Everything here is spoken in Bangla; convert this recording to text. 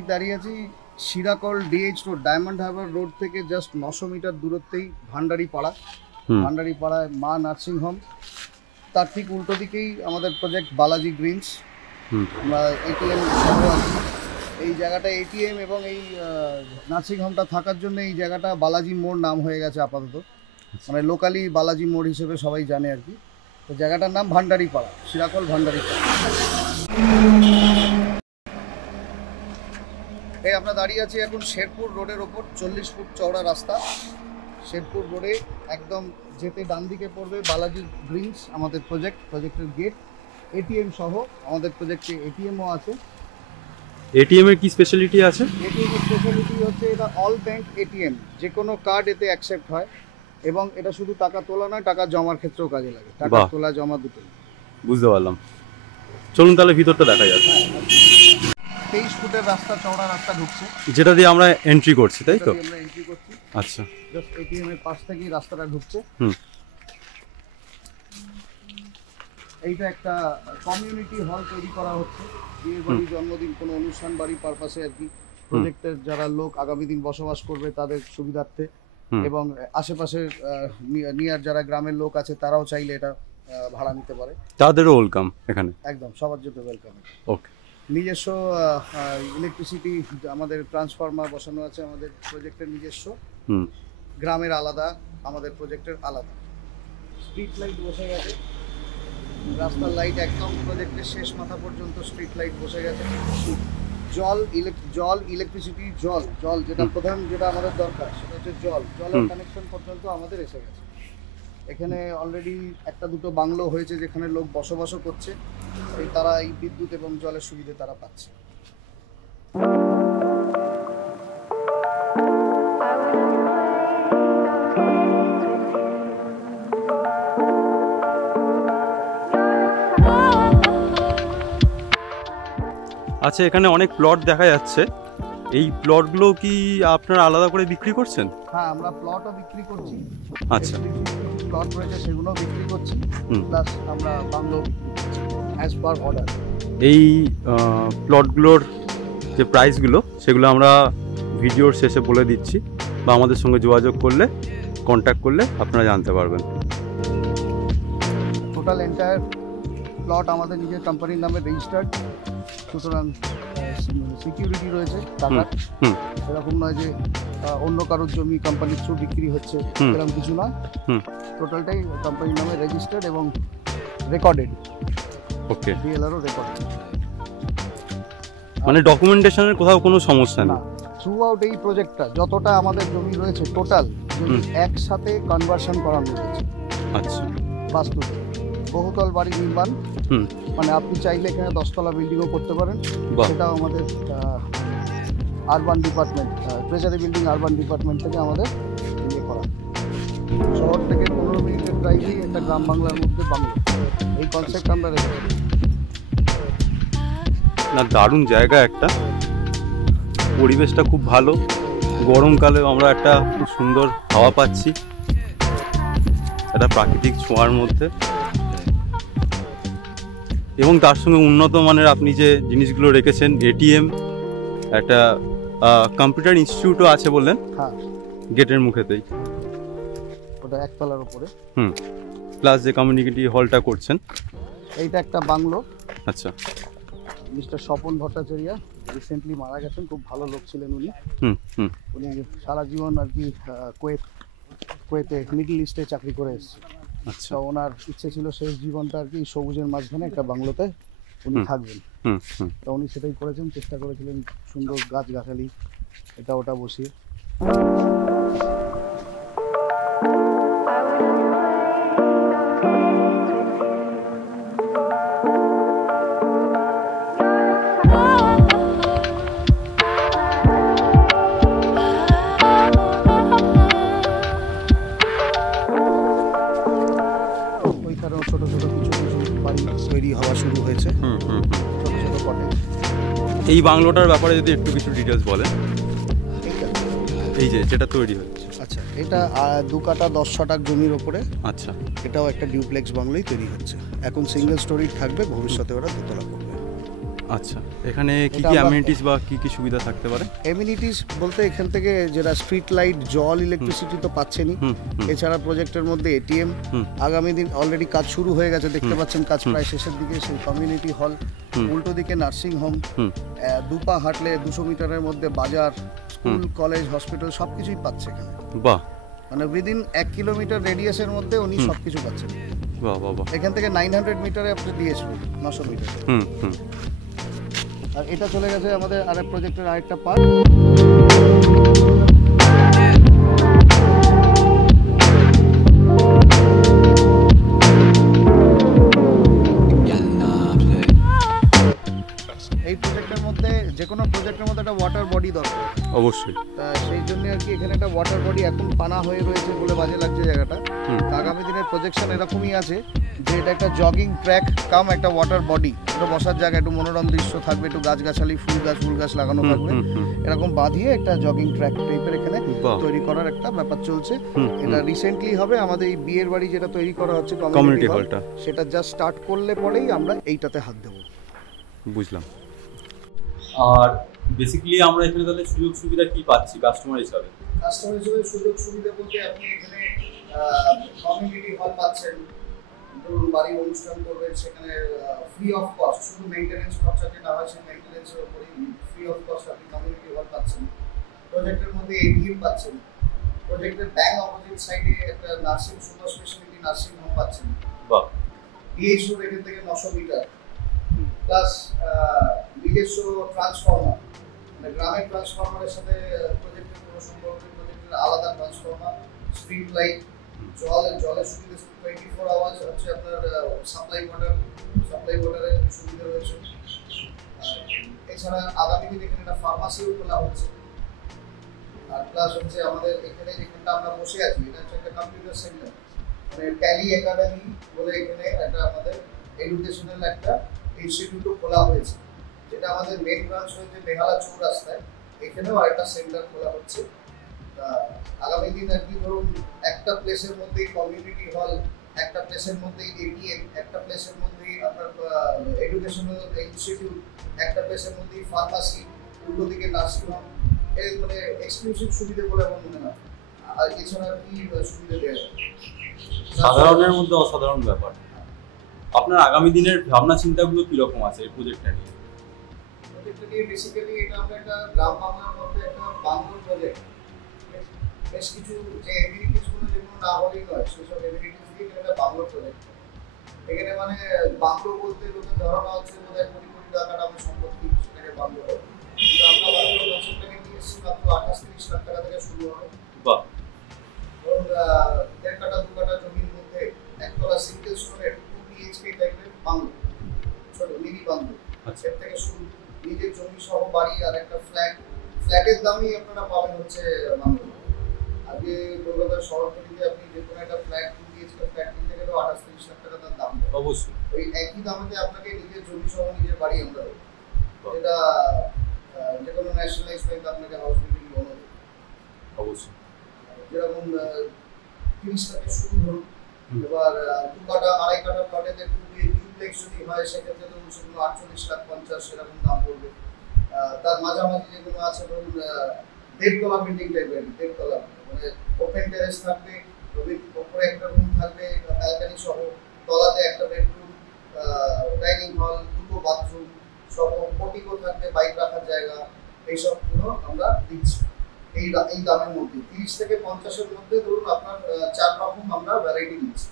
ঠিক দাঁড়িয়ে আছি Sirakol DH road, diamond Harbour road থেকে জাস্ট 900 মিটার দূরত্বেই ভান্ডারি পাড়া। ভান্ডারি পাড়ায় মা নার্সিং হোম, তার ঠিক উল্টো দিকেই আমাদের প্রজেক্ট বালাজি গ্রিনস। আমরা এটিএম সহ আছি। এই জায়গাটা এটিএম এবং এই নার্সিং হোমটা থাকার জন্য এই জায়গাটা বালাজি মোড় নাম হয়ে গেছে আপাতত, মানে লোকালি বালাজি মোড় হিসেবে সবাই জানে আর কি। তো জায়গাটার নাম ভান্ডারি পাড়া, শিরাকল ভান্ডারি পাড়া। এই আমরা দাঁড়িয়ে আছি এখন শেরপুর রোডের ওপর, 40 ফুট চওড়া রাস্তা। শেরপুর রোডে একদম যেতে ডান দিকে পড়বে বালাজি গ্রিনস আমাদের প্রজেক্টের গেট। এটিএম সহ আমাদের প্রজেক্টে এটিএমও আছে। এটিএম এর কি স্পেশালিটি আছে? এটিএম এর স্পেশালিটি হচ্ছে এটা অল ব্যাংক এটিএম, যে কোনো কার্ড এতে অ্যাকসেপ্ট হয় এবং এটা শুধু টাকা তোলা নয়, টাকা জমার ক্ষেত্রেও কাজে লাগে। টাকা তোলা জমা দুটোই। বুঝতে পারলাম, চলুন তাহলে ভিতরটা দেখা যাক। 23 ফুটের রাস্তা, চওড়া রাস্তা ঢুকছে, যেটা দিয়ে আমরা এন্ট্রি করছি, তাই তো? আমরা এন্ট্রি করছি। আচ্ছা, জাস্ট এটিএম এর পাশ থেকেই রাস্তাটা ঢুকছে। এইটা একটা কমিউনিটি হল তৈরি করা হচ্ছে, বিয়ে বাড়ি, জন্মদিন, কোনো অনুষ্ঠান বাড়ি পারপাসে আর কি। প্রজেক্টের যারা লোক আগামী দিন বসবাস করবে তাদের সুবিধার্থে, এবং আশেপাশের নিয়ার যারা গ্রামের লোক আছে তারাও চাইলে এটা ভাড়া নিতে পারে। তাদেরও ওয়েলকাম এখানে, একদম সবার জন্য ওয়েলকাম। ওকে। নিজস্ব ইলেকট্রিসিটি আমাদের ট্রান্সফরমার বসানো আছে আমাদের প্রজেক্টের নিজস্ব। গ্রামের আলাদা, আমাদের প্রজেক্টের আলাদা। স্ট্রিট লাইট বসে গেছে, রাস্তার লাইট একদম প্রজেক্টের শেষ মাথা পর্যন্ত স্ট্রিট লাইট বসে গেছে। জল, ইলেকট্রিসিটি, জল যেটা প্রধান, যেটা আমাদের দরকার সেটা হচ্ছে জলের কানেকশন পর্যন্ত আমাদের এসে গেছে। এখানে অলরেডি একটা দুটো বাংলো হয়েছে যেখানে লোক বসবাসও করছে, তারা এই বিদ্যুৎ এবং জলের সুবিধা তারা পাচ্ছে। আচ্ছা, এখানে অনেক প্লট দেখা যাচ্ছে, এই প্লটগুলো কি আপনারা আলাদা করে বিক্রি করছেন? হ্যাঁ, আমরা প্লটও বিক্রি করছি। আচ্ছা, প্লট রয়েছে সেগুলো বিক্রি করছি, প্লাস আমরা বাংলো বিক্রি করছি অ্যাজ পার অর্ডার। এই প্লটগুলোর যে প্রাইসগুলো সেগুলো আমরা ভিডিওর শেষে বলে দিচ্ছি, বা আমাদের সঙ্গে যোগাযোগ করলে, কন্ট্যাক্ট করলে আপনারা জানতে পারবেন। টোটাল এন্টায়ার প্লট আমাদের নিজের কোম্পানির নামে রেজিস্টার্ড, সুতরাং সিকিউরিটি রয়েছে টাকার। এরকম নয় যে অন্য কারোর জমি কোম্পানির থ্রু বিক্রি হচ্ছে, এরকম কিছু নয়। টোটালটাই কোম্পানির নামে রেজিস্টার্ড এবং রেকর্ডেড। ওকে, ডিএলআরও রেকর্ডেড, মানে ডকুমেন্টেশনের কোথাও কোনো সমস্যা নেই। থ্রু আউট এই প্রজেক্টটা যতটা আমাদের জমি রয়েছে টোটাল জমি একসাথে কনভার্সন করানো রয়েছে। আচ্ছা, বাস্তুতে বহুতল বাড়ি নির্মাণ, মানে আপনি চাইলে এখানে 10তলা বিল্ডিংও করতে পারেন। সেটাও আমাদের urban department, treasury building urban department থেকে আমাদের ইয়ে করা। শহর থেকে 15 মিনিটের ড্রাইভেই একটা গ্রাম বাংলার মধ্যে বাংলা, এই কনসেপ্ট আমরা রেখেছি। না, দারুণ জায়গা একটা, পরিবেশটা খুব ভালো। গরমকালেও আমরা একটা খুব সুন্দর হাওয়া পাচ্ছি, একটা প্রাকৃতিক ছোঁয়ার মধ্যে, এবং তার সঙ্গে উন্নত মানের আপনি যে জিনিসগুলো রেখেছেন, এটিএম, একটা কম্পিউটার ইনস্টিটিউটও আছে বললেন। হ্যাঁ, গেটের মুখেতেই, ওটা একতলার উপরে। প্লাস যে কমিউনিটি হলটা করছেন, এইটা একটা বাংলো। আচ্ছা, মিস্টার স্বপন ভট্টাচার্য রিসেন্টলি মারা গেছেন, খুব ভালো লোক ছিলেন উনি। উনি সারা জীবন আর কি কুয়েতে মিডল ইস্টে চাকরি করে এসেছেন। আচ্ছা, ওনার ইচ্ছে ছিল শেষ জীবনটা আর কি সবুজের মাঝখানে একটা বাংলোতে উনি থাকবেন। তো উনি সেটাই করেছেন, চেষ্টা করেছিলেন সুন্দর গাছগাছালি এটা ওটা বসিয়ে। ছোট ছোট কিছু বাড়ি তৈরি হওয়া শুরু হয়েছে, ছোট ছোট কটেজ। এই বাংলোটার ব্যাপারে যদি একটু কিছু ডিটেলস বলেন। এই যেটা তৈরি হচ্ছে, আচ্ছা, এটা 2 কাঠা 10 শতক জমির ওপরে। আচ্ছা, এটাও একটা ডিউপ্লেক্স বাংলোই তৈরি হচ্ছে। এখন সিঙ্গেল স্টোরি থাকবে, ভবিষ্যতে ওরা 2তলা করবে। আচ্ছা, এখানে কি এটা কি আমরা- অ্যামেনিটিস বা কি কি সুবিধা থাকতে পারে? এমিনিটিস বলতে এখান থেকে যেটা স্ট্রিট লাইট, জল, ইলেকট্রিসিটি তো পাচ্ছেনই। হুম হুম এছাড়া প্রজেক্টের মধ্যে এটিএম, হুম। আগামী দিন অলরেডি কাজ শুরু হয়ে গেছে, দেখতে পাচ্ছেন কাজ প্রায় শেষের দিকে। সেই কমিউনিটি হল, উল্টো দিকে নার্সিং হোম, হুম। দুপা হাঁটলে 200 মিটারের মধ্যে বাজার, স্কুল, কলেজ, হসপিটাল সব কিছুই পাচ্ছে এখানে। বাহ মানে উইদিন 1 কিলোমিটার রেডিয়াসের মধ্যে উনি সব কিছু পাচ্ছেন। বাহ বাহ বাহ। এখান থেকে 900 মিটারে আপনি ডিএসপি 900 মিটার। হুম হুম। আর এটা চলে গেছে আমাদের আরেক প্রজেক্টের আরেকটা পার্ট। এই প্রজেক্টের মধ্যে যে কোনো প্রজেক্টের মধ্যে একটা ওয়াটার বডি দরকার। অবশ্যই। তা সেই জন্য আর কি এখানে একটা ওয়াটার বডি এখন পানা হয়ে রয়েছে বলে বাজে লাগছে জায়গাটা। হুম। তা আগামী দিনের প্রজেকশন এরকমই আছে যে এটা একটা জগিং ট্র্যাক কাম একটা ওয়াটার বডি, একটু বসার জায়গা, একটু মনোরম দৃশ্য থাকবে, একটু গাছগাছালি, ফুল গাছ লাগানো হুম, থাকবে। হুম, হুম। এরকম বাঁধিয়ে একটা জগিং ট্র্যাক টাইপের এখানে বাহ। তৈরি করার একটা ব্যাপার চলছে। হুম, এটা হুম। রিসেন্টলি হবে আমাদের এই বিয়ের বাড়ি যেটা তৈরি করা হচ্ছে কমিউনিটি কমিউনিটি হল, হলটা। সেটা জাস্ট স্টার্ট করলে পরেই আমরা এইটাতে হাত দেবো। বুঝলাম। আর বেসিক্যালি আমরা এখানে তাহলে সুযোগ সুবিধা কি পাচ্ছি কাস্টমার হিসাবে? কাস্টমার হিসেবে সুযোগ সুবিধা বলতে আপনি এখানে কমিউনিটি হল পাচ্ছেন, ধরুন বাড়ির অনুষ্ঠান করবেন, সেখানে ফ্রি অফ কস্ট, শুধু মেইনটেনেন্স খরচা যেটা হয় সেই মেইনটেনেন্সের উপরেই ফ্রি অফ কস্ট আপনি কমিউনিটি হল পাচ্ছেন। প্রজেক্টের মধ্যে এটিএম পাচ্ছেন। প্রজেক্টের ব্যাংক অপোজিট সাইডে একটা nursing super speciality nursing home পাচ্ছেন। বাহ। ডিএসও এখান থেকে 900 মিটার, প্লাস নিজস্ব ট্রান্সফর্মার, মানে গ্রামের ট্রান্সফর্মারের সাথে প্রজেক্টের কোনো সম্পর্ক নেই। প্রজেক্টের আলাদা ট্রান্সফর্মার, স্ট্রিট লাইট, জলের সুবিধা 24 আওয়ার্স হচ্ছে আপনার সাপ্লাই ওয়াটারের সুবিধা রয়েছে। এছাড়া আগামী দিনে এখানে একটা ফার্মাসিও খোলা হচ্ছে। আর প্লাস হচ্ছে আমাদের এখানে যেখানটা আমরা বসে আছি এটা হচ্ছে একটা কম্পিউটার সেন্টার, মানে ট্যালি একাডেমি বলে এখানে একটা আমাদের এডুকেশনাল একটা ইনস্টিটিউটও খোলা হয়েছে, যেটা আমাদের মেন ব্রাঞ্চ হয়েছে বেহালা চৌরাস্তায়। এখানেও আরেকটা সেন্টার খোলা হচ্ছে। আগামী দিন আর কি ধরুন একটা প্লেসের মধ্যেই কমিউনিটি হল, একটা প্লেসের মধ্যেই এটিএম, একটা প্লেসের মধ্যেই আপনার এডুকেশনাল ইনস্টিটিউট, একটা প্লেসের মধ্যেই ফার্মাসি, উল্টো দিকে নার্সিং হোম, এর মানে এক্সক্লুসিভ সুবিধা বলে আমার মনে হয়। আর এছাড়া কি সুবিধা দেওয়া যায়? সাধারণের মধ্যে অসাধারণ ব্যাপার। আপনার আগামী দিনের ভাবনা চিন্তাগুলো কিরকম আছে এই প্রজেক্টটা নিয়ে? প্রজেক্টটা নিয়ে বেসিক্যালি এটা আমরা একটা গ্রাম বাংলার মধ্যে একটা বাংলো প্রজেক্ট, বেশ কিছু যে এমিনিটিসগুলো যেগুলো না হলেই নয় সেসব এমিনিটিস দিয়ে একটা বাংলো প্রজেক্ট। এখানে মানে বাংলো বলতে লোকের ধারণা হচ্ছে বোধহয় কোটি কোটি টাকা দামের সম্পত্তি, সেটাকে বাংলো হবে। কিন্তু আমরা বাংলো কনসেপ্টটাকে নিয়ে এসেছি মাত্র 28-30 লাখ টাকা থেকে শুরু হবে। বাহ। ধরুন 1.5 কাঠা 2 কাঠা জমির মধ্যে একতলা সিঙ্গেল স্টোরের 2 বিএইচকে টাইপের বাংলো, ছোট মিনি বাংলো। আচ্ছা। এর থেকে শুরু, নিজের জমি সহ বাড়ি আর একটা ফ্ল্যাটের দামই আপনারা পাবেন হচ্ছে বাংলো। আগে কলকাতার শহরতলিতে আপনি যে কোনো একটা ফ্ল্যাট 2 বিএইচকে ফ্ল্যাট কিনতে গেলেও 28-30 লাখ টাকা তার দাম। অবশ্যই। ওই একই দামেতে আপনাকে নিজের জমি সহ নিজের বাড়ি আমরা দেবো, যেটা যে কোনো ন্যাশনালাইজ ব্যাংক আপনাকে হাউস বিল্ডিং লোন দেবে। অবশ্যই। যেরকম 30 থেকে শুরু ধরুন, এবার 2 কাঠা 2.5 কাঠা প্লটে যে ডুপ্লেক্স যদি হয় সেক্ষেত্রে ধরুন সেগুলো 48 লাখ 50 সেরকম দাম পড়বে। তার মাঝামাঝি যেগুলো আছে ধরুন 1.5 তলা বিল্ডিং টাইপের, 1.5 তলা মানে ওপেন টেরেস থাকবে, উপরে একটা রুম থাকবে ব্যালকনি সহ, তলাতে একটা বেডরুম, ডাইনিং হল, 2টো বাথরুম সহ, পোর্টিকো থাকবে, বাইক রাখার জায়গা, এইসবগুলো আমরা দিচ্ছি এই দামের মধ্যে। 30 থেকে 50-এর মধ্যে ধরুন আপনার 4 রকম আমরা ভ্যারাইটি দিচ্ছি।